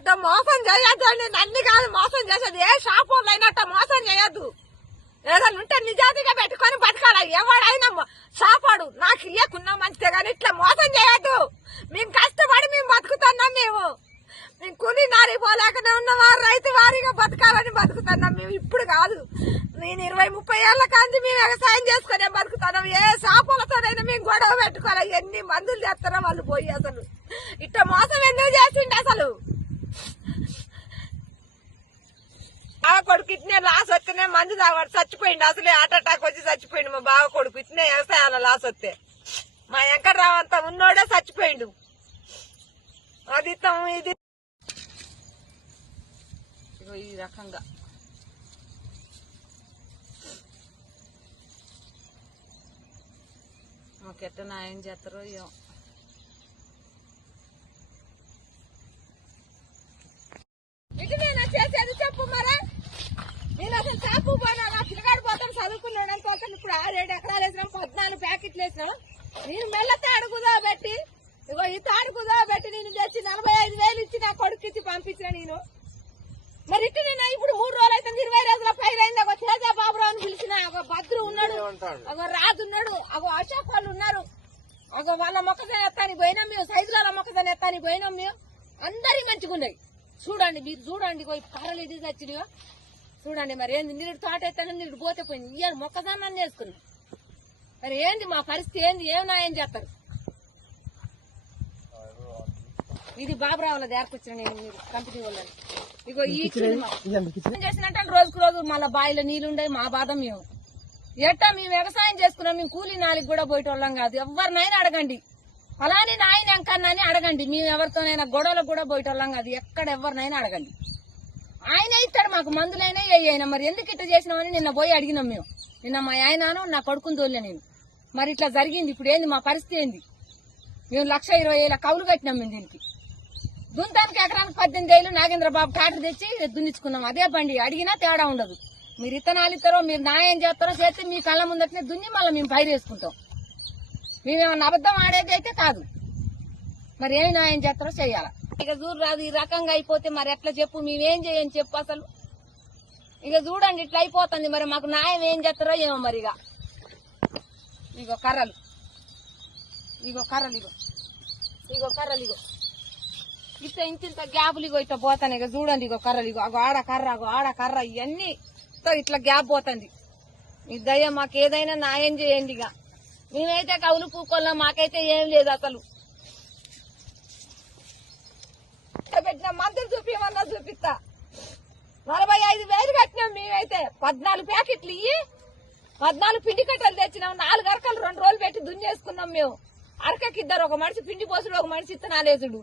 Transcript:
అట్ట మోసం చేయొద్దు అండి నన్ను కాదు మోసం చేసేది. ఏ షాప్ వాళ్ళు అయినట్ట మోసం చేయొద్దు. ఏదైనా ఉంటే నిజాతిగా పెట్టుకొని బతకాలి. ఎవడైనా షాపాడు. నాకు ఇయ్యకున్నా మంచిదే కానీ ఇట్లా మోసం చేయొద్దు. మేము కష్టపడి మేము బతుకుతున్నాం మేము. మేము కూలి నారిపోలేకనే ఉన్నవారు రైతు వారిగా బతకాలని బతుకుతున్నాం మేము. ఇప్పుడు కాదు. నేను ఇరవై ముప్పై ఏళ్ళ కాంచి మేము వ్యవసాయం చేసుకునే బతుకుతున్నాం. ఏ షాపులతోనైనా మేము గొడవ పెట్టుకోవాలి. ఎన్ని మందులు చేస్తారో వాళ్ళు పోయి అసలు. ఇట్లా మోసం ఎందుకు చేసిండే అసలు బావ కొడుకు ఇట్నే లాస్ వస్తేనే మందు తాగబడి చచ్చిపోయిండు. అసలే హార్ట్ అటాక్ వచ్చి చచ్చిపోయిండు మా బావ కొడుకు. ఇట్నే వ్యవసాయాల లాస్ వస్తే. మా వెంకట్రావు అంతా ఉన్నోడే చచ్చిపోయిండు. అది ఇది. ఈ రకంగా. మాకెట్ట న్యాయం చేస్తారో ఏమో ఇది నేను చేసేది చెప్పు మరా షాపు పోయినా నా పిల్లగాడు పోతాను చదువుకున్నాడు అని ఇప్పుడు ఇప్పుడు ఆరేడు ఎకరాలు వేసినాం పద్నాలుగు ప్యాకెట్లు వేసినాం. నేను మెల్ల తాడుకుదా పెట్టి ఇగో ఈ తాడు పెట్టి నేను తెచ్చి నలభై ఐదు వేలు ఇచ్చి నా కొడుకు ఇచ్చి పంపించిన నేను. మరి ఇట్టు నేను ఇప్పుడు మూడు రోజులు అయితే ఇరవై రోజుల పైన అయింది. ఒక తేజ బాబురావు అని పిలిచిన ఒక భద్రు ఉన్నాడు ఒక రాజు ఉన్నాడు ఒక అశోక్ వాళ్ళు ఉన్నారు. ఒక వాళ్ళ మొక్కజొన్న ఎత్తానికి పోయినాం మేము సైజుల మొక్కజొన్న ఎత్తానికి పోయినాం మేము. అందరి మంచిగా ఉన్నాయి చూడండి మీరు చూడండి పోయి కర్రలు ఇది తెచ్చినాయో చూడండి మరి ఏంది మీరు తోట ఎత్తాను మీరు పోతే పోయింది. ఇయ్యాలి మొక్కజొన్న చేసుకున్నాం. మరి ఏంది మా పరిస్థితి ఏంది? ఏం నాయం చేస్తారు? ఇది బాబురావుల దేరకొచ్చిన నేను కంపెనీ వాళ్ళని. ఇగో ఈ. ఏం చేసినట్టు రోజుకు రోజు మళ్ళీ బావిలో నీళ్ళు ఉండే మా బాధ మేము. ఎట్టా మేము వ్యవసాయం చేసుకున్నాం మేము కూలీ నాలుగు కూడా పోయేటోళ్ళం కాదు. ఎవరినైనా అడగండి. అలానే నాయన అంకన్నాని అడగండి. మేము ఎవరితోనైనా గొడవలకు కూడా పోయేటోళ్ళం కాదు. ఎక్కడ ఎవరినైనా అడగండి. మాకు మందులైనా ఏ అయినా మరి ఎందుకు ఇట్లా చేసినామని నిన్న పోయి అడిగినాం మేము. నిన్న మా ఆయనను నా కొడుకుని తోలే నేను. మరి ఇట్లా జరిగింది. ఇప్పుడు ఏంది? మా పరిస్థితి ఏంది? మేము లక్ష ఇరవై వేల కౌలు కట్టినాం మేము దీనికి. దుంతానికి ఎకరానికి పద్దెనిమిది వేలు నాగేంద్ర బాబు ట్రాక్టర్ తెచ్చి దున్నిచ్చుకున్నాం. అదే బండి. అడిగినా తేడా ఉండదు. మీరు ఇత్తనాలు ఇస్తారో మీరు న్యాయం చేస్తారో చేస్తే మీ కళ్ళ ముందట్నే దున్ని మళ్ళీ మేము పైరు వేసుకుంటాం. మేమేమన్నా అబద్ధం ఆడేది అయితే కాదు. మరి ఏమి న్యాయం చేస్తారో చేయాలి? ఇక చూడు రాదు ఈ రకంగా అయిపోతే మరి ఎట్లా చెప్పు? మేమేం చేయని చెప్పు అసలు? ఇక చూడండి ఇట్లా అయిపోతుంది మరి. మాకు న్యాయం ఏం చేస్తారో ఏమో మరి ఇక. ఇగో కర్రలు. ఇగో కర్రలు ఇగో. ఇగో కర్రలు ఇగో. ఇట్లా ఇంత ఇంత గ్యాపులు ఇగో ఇట్లా పోతాను ఇక చూడండి ఇగో కర్రలు ఇగో. అగో ఆడ కర్ర అగో ఆడ కర్ర ఇవన్నీ ఇట్లా గ్యాప్ పోతుంది. ఈ మాకు ఏదైనా న్యాయం చేయండి ఇక. మేమైతే కవులు పూకోళ్ళం మాకైతే ఏం లేదు అసలు. పెట్టిన మందులు చూపించమన్నా చూపిస్తా నలభై ఐదు వేలు అయితే పద్నాలుగు ప్యాకెట్లు ఇయ్యి పద్నాలుగు పిండి కట్టలు తెచ్చినాం నాలుగు అరకలు రెండు రోజులు పెట్టి దున్నేసుకున్నాం మేము. అరకకి ఇద్దరు ఒక మనిషి పిండి పోసుడు ఒక మనిషి ఇత్తనాలేసుడు.